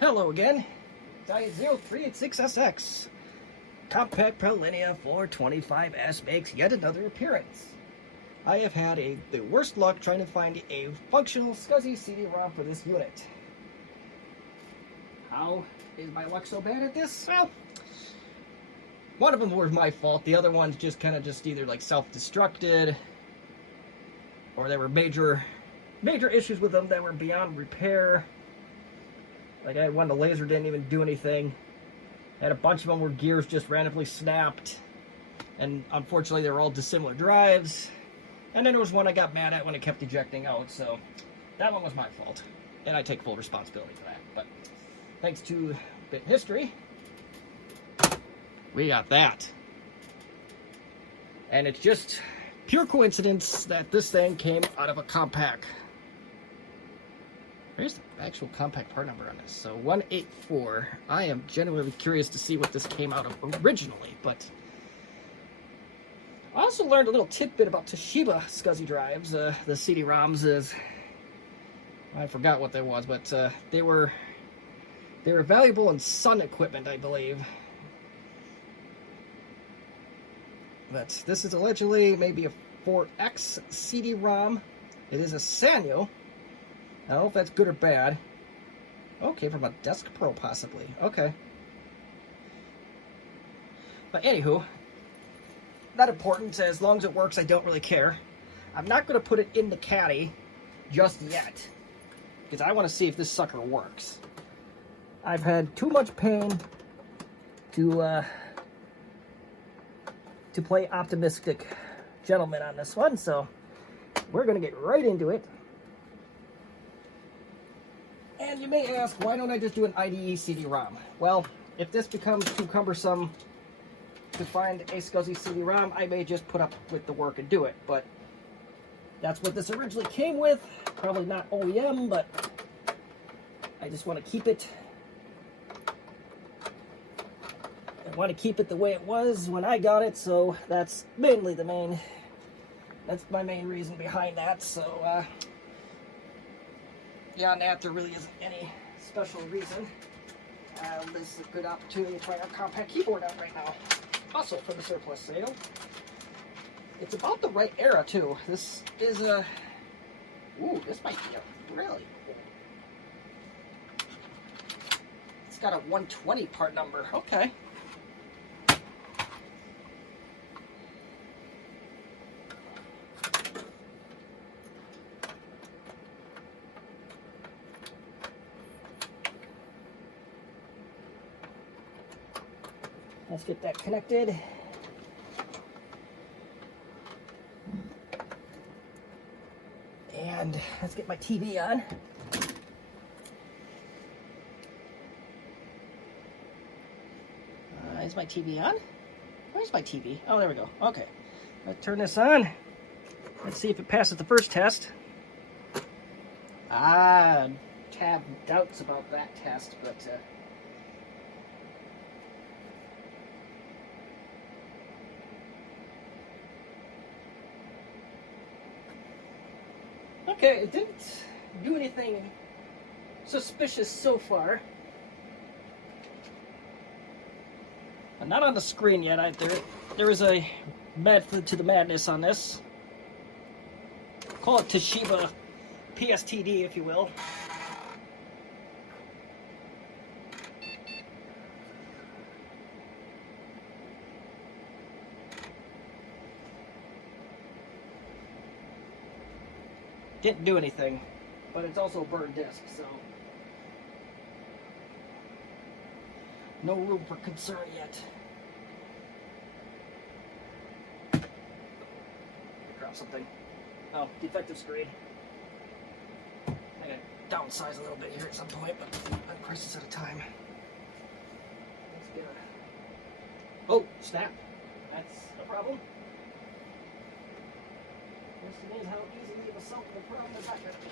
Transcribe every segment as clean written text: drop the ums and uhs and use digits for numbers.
Hello again, Diet 0386SX. Compaq Prolinea 425S makes yet another appearance. I have had the worst luck trying to find a functional SCSI CD-ROM for this unit. How is my luck so bad at this? Well, one of them was my fault. The other one's just kind of either like self-destructed, or there were major issues with them that were beyond repair. Like I had one, the laser didn't even do anything. I had a bunch of them where gears just randomly snapped. And unfortunately, they were all dissimilar drives. And then there was one I got mad at when it kept ejecting out. So that one was my fault. And I take full responsibility for that. But thanks to Bithistory, we got that. And it's just pure coincidence that this thing came out of a Compaq. Where's the actual Compaq part number on this? So 184. I am genuinely curious to see what this came out of originally, but I also learned a little tidbit about Toshiba SCSI drives. The CD-ROMs is, I forgot what that was, but they were valuable in sun equipment, I believe. But this is allegedly maybe a 4X CD-ROM. It is a Sanyo. I don't know if that's good or bad. Okay, from a Desk Pro, possibly. Okay. But anywho, not important. As long as it works, I don't really care. I'm not going to put it in the caddy just yet, because I want to see if this sucker works. I've had too much pain to play optimistic gentleman on this one, so we're going to get right into it. And you may ask, why don't I just do an IDE CD-ROM? Well, if this becomes too cumbersome to find a SCSI CD-ROM, I may just put up with the work and do it. But that's what this originally came with. Probably not OEM, but I just want to keep it. I want to keep it the way it was when I got it, so that's mainly that's my main reason behind that. So, beyond that, there really isn't any special reason. This is a good opportunity to try our Compaq keyboard out right now. Also for the surplus sale. It's about the right era, too. This is a... Ooh, this might be a really cool. It's got a 120 part number. Okay. Let's get that connected. And let's get my TV on. Is my TV on? Where's my TV? Oh, there we go. Okay. Let's turn this on. Let's see if it passes the first test. Have doubts about that test, but... Okay, it didn't do anything suspicious so far. I'm not on the screen yet. There is a method to the madness on this. Call it Toshiba PSTD, if you will. Didn't do anything, but it's also a burned disc, so no room for concern yet. Drop something. Oh, defective screen. I'm gonna downsize a little bit here at some point, but one crisis at a time. Let's get a... Oh, snap. That's a problem. Question is, how easily of a solve the problem is that going to be?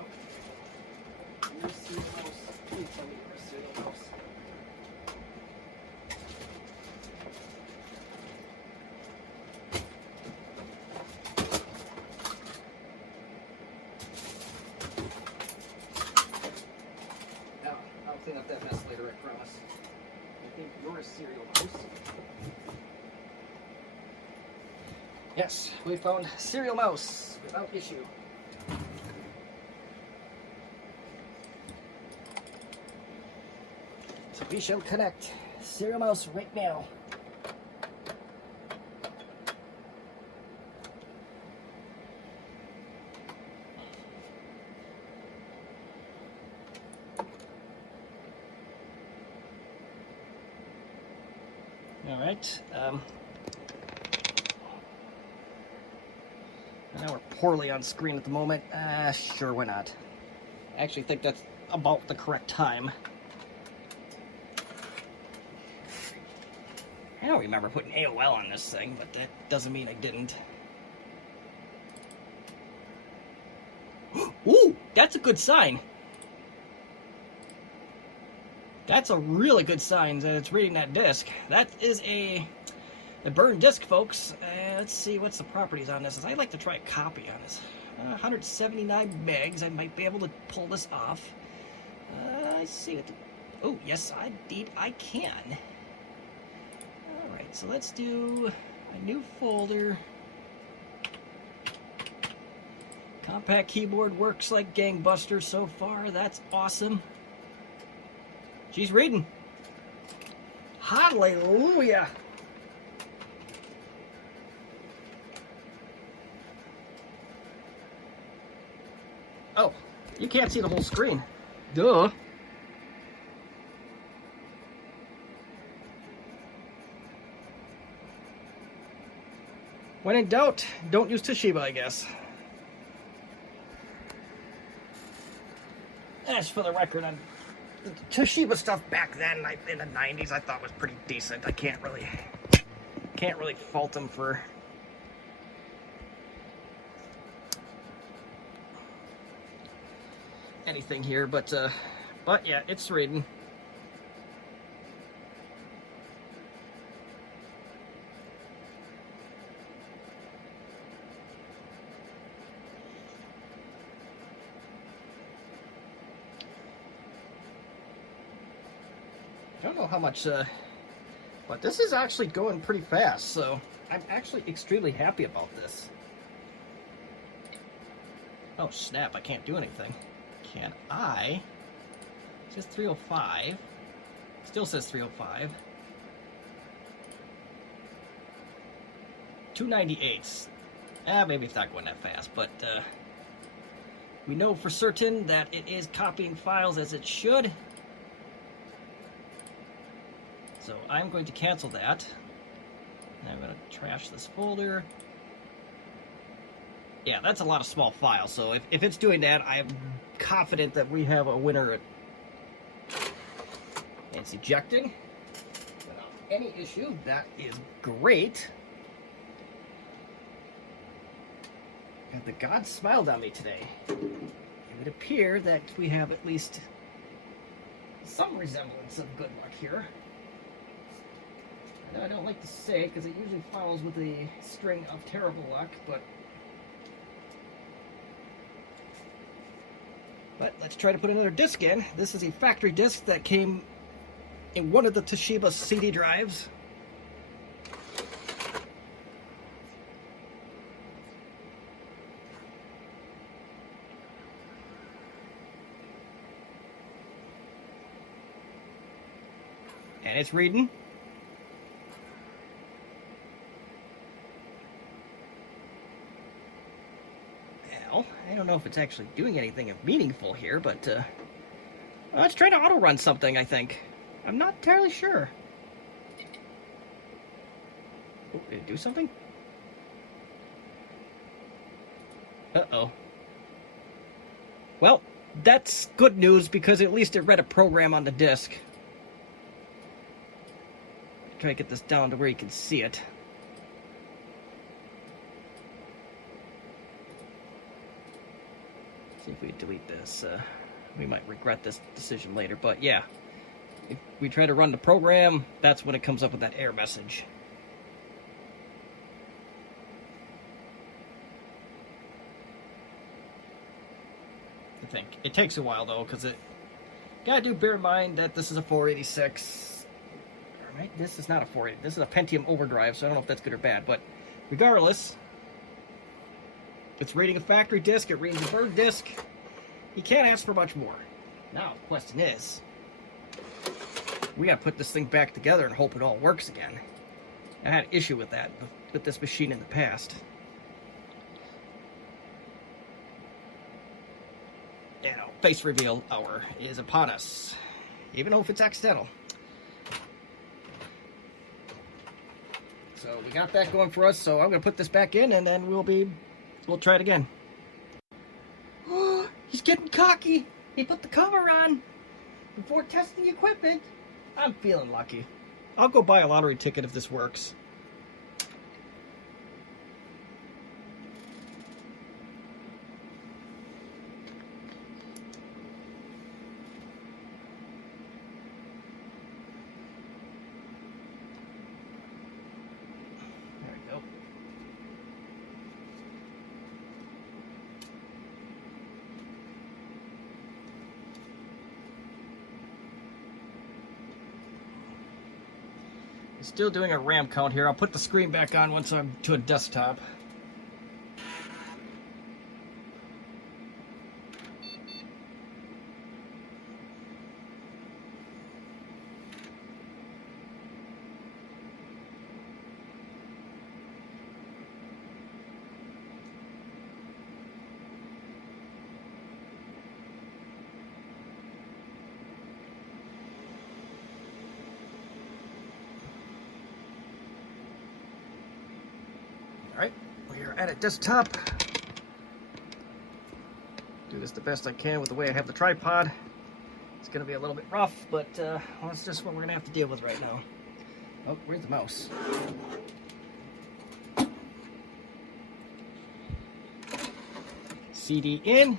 Okay. Let's see the mouse. Please tell me you're a serial mouse. Yes, we found serial mouse without issue. So we shall connect serial mouse right now. All right. I know we're poorly on screen at the moment. Sure, why not? I actually think that's about the correct time. I don't remember putting AOL on this thing, but that doesn't mean I didn't. Ooh, that's a good sign. That's a really good sign that it's reading that disk. That is a burned disk, folks. Let's see what's the properties on this. I'd like to try a copy on this. 179 megs. I might be able to pull this off. Let's see what the... Oh, yes, indeed I can. Alright, so let's do a new folder. Compaq keyboard works like gangbusters so far. That's awesome. She's reading. Hallelujah. Oh, you can't see the whole screen. Duh. When in doubt, don't use Toshiba, I guess. As for the record, the Toshiba stuff back then, in the 90s, I thought was pretty decent. I can't really fault them for anything here, but yeah, it's reading. I don't know how much, but this is actually going pretty fast, so I'm actually extremely happy about this. Oh snap, I can't do anything. Can I? It says 305. Still says 305. 298. Maybe it's not going that fast, but we know for certain that it is copying files as it should. So I'm going to cancel that. I'm going to trash this folder. Yeah, that's a lot of small files, so if it's doing that, I'm confident that we have a winner. It's ejecting without any issue. That is great. And the gods smiled on me today. It would appear that we have at least some resemblance of good luck here. I know I don't like to say it because it usually follows with a string of terrible luck, but let's try to put another disc in. This is a factory disc that came in one of the Toshiba CD drives. And it's reading. Well, I don't know if it's actually doing anything meaningful here, but let's try to auto-run something, I think. I'm not entirely sure. Oh, did it do something? Uh-oh. Well, that's good news because at least it read a program on the disk. Try to get this down to where you can see it. See if we delete this. We might regret this decision later, but yeah. If we try to run the program, that's when it comes up with that error message. I think. It takes a while though, because it... Gotta bear in mind that this is a 486. Alright, this is not a 480. This is a Pentium overdrive, so I don't know if that's good or bad, but regardless, It's reading a factory disk, it reads a bird disk. You can't ask for much more. Now, the question is, we gotta put this thing back together and hope it all works again. I had an issue with that, with this machine in the past. You know, face reveal hour is upon us, even though if it's accidental. So we got that going for us, so I'm gonna put this back in and then we'll try it again. Oh, he's getting cocky. He put the cover on before testing the equipment. I'm feeling lucky. I'll go buy a lottery ticket if this works. There we go. Still doing a RAM count here. I'll put the screen back on once I'm to a desktop. Alright, we're at a desktop. Do this the best I can with the way I have the tripod. It's going to be a little bit rough, but well, that's just what we're going to have to deal with right now. Oh, where's the mouse? CD in.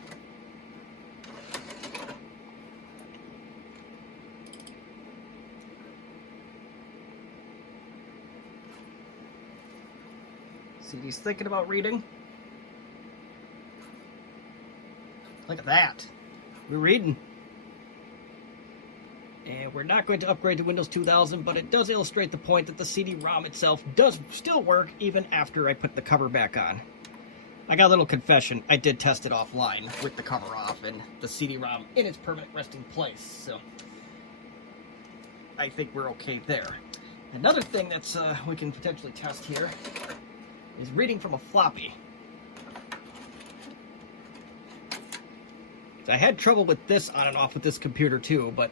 CD's thinking about reading. Look at that. We're reading. And we're not going to upgrade to Windows 2000, but it does illustrate the point that the CD-ROM itself does still work even after I put the cover back on. I got a little confession. I did test it offline with the cover off and the CD-ROM in its permanent resting place. So I think we're okay there. Another thing that's we can potentially test here is reading from a floppy. I had trouble with this on and off with this computer too, but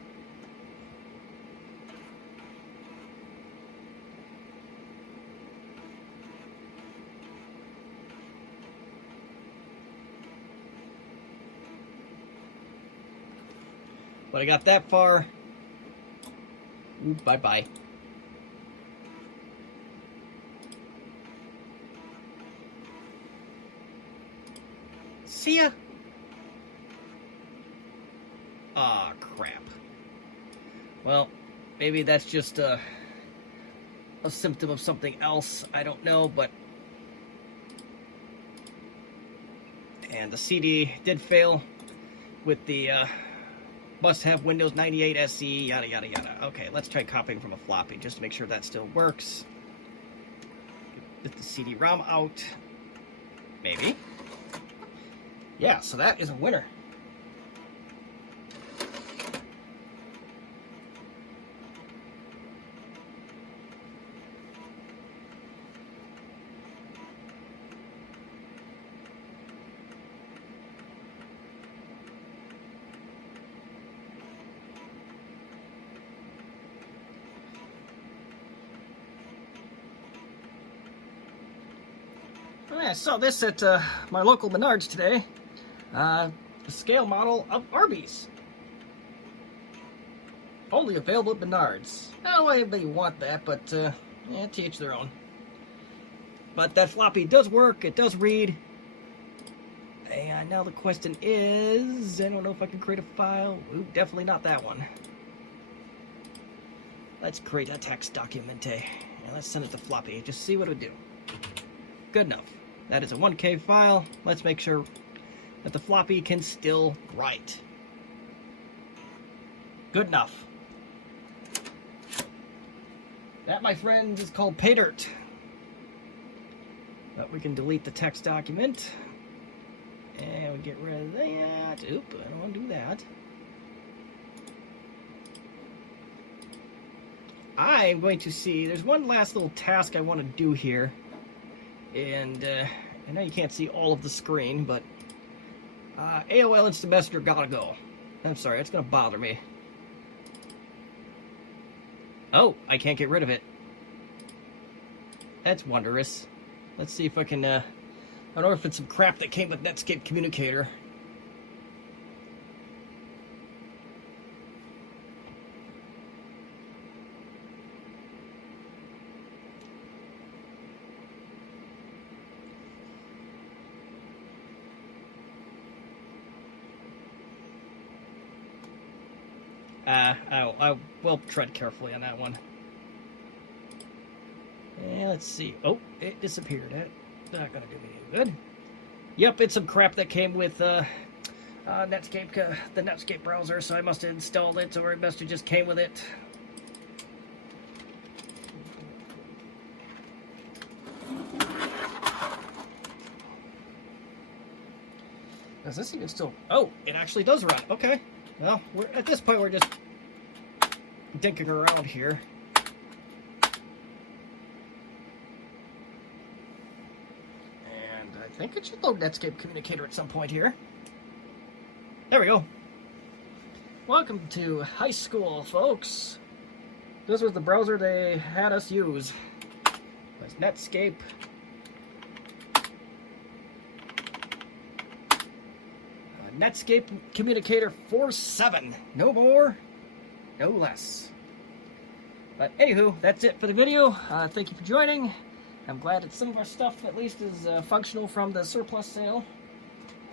I got that far. Ooh, bye-bye. See ya. Ah, crap. Well, maybe that's just a symptom of something else. I don't know, but... And the CD did fail with the must have Windows 98 SE, yada, yada, yada. Okay, let's try copying from a floppy just to make sure that still works. Get the CD-ROM out. Maybe. Yeah, so that is a winner. I saw this at my local Menards today. The scale model of Arby's. Only available at Menards. Oh, anybody want that, but yeah, to each their own. But that floppy does work, it does read. And now the question is, I don't know if I can create a file. Ooh, definitely not that one. Let's create a text document, and let's send it to floppy. Just see what it would do. Good enough. That is a 1K file. Let's make sure that the floppy can still write. Good enough. That, my friends, is called pay dirt. But we can delete the text document. And we get rid of that. Oop, I don't want to do that. I'm going to see, there's one last little task I want to do here. And I know you can't see all of the screen, but AOL Instant Messenger gotta go. I'm sorry, it's gonna bother me. Oh, I can't get rid of it. That's wondrous. Let's see if I can, I don't know if it's some crap that came with Netscape Communicator. I will tread carefully on that one. And let's see. Oh, it disappeared. That's not gonna do me any good. Yep, it's some crap that came with Netscape, the Netscape browser, so I must have installed it, or it must have just came with it. Does this even still... Oh, it actually does run. Okay. Well, at this point, we're just dinking around here. And I think it should load Netscape Communicator at some point here. There we go. Welcome to high school, folks. This was the browser they had us use. It was Netscape. Netscape Communicator 4.7. No more, no less. But anywho, that's it for the video. Thank you for joining. I'm glad that some of our stuff at least is functional from the surplus sale.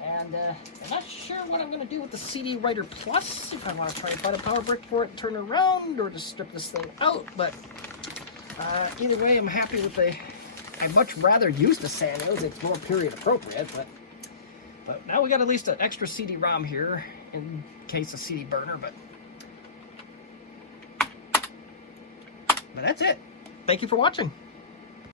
And I'm not sure what I'm going to do with the CD Writer Plus. If I want to try to find a power brick for it and turn it around, or just strip this thing out. But either way, I'm happy with the... I'd much rather use the Samuels. It's more period appropriate, but now we got at least an extra CD-ROM here in case of CD burner, but that's it. Thank you for watching.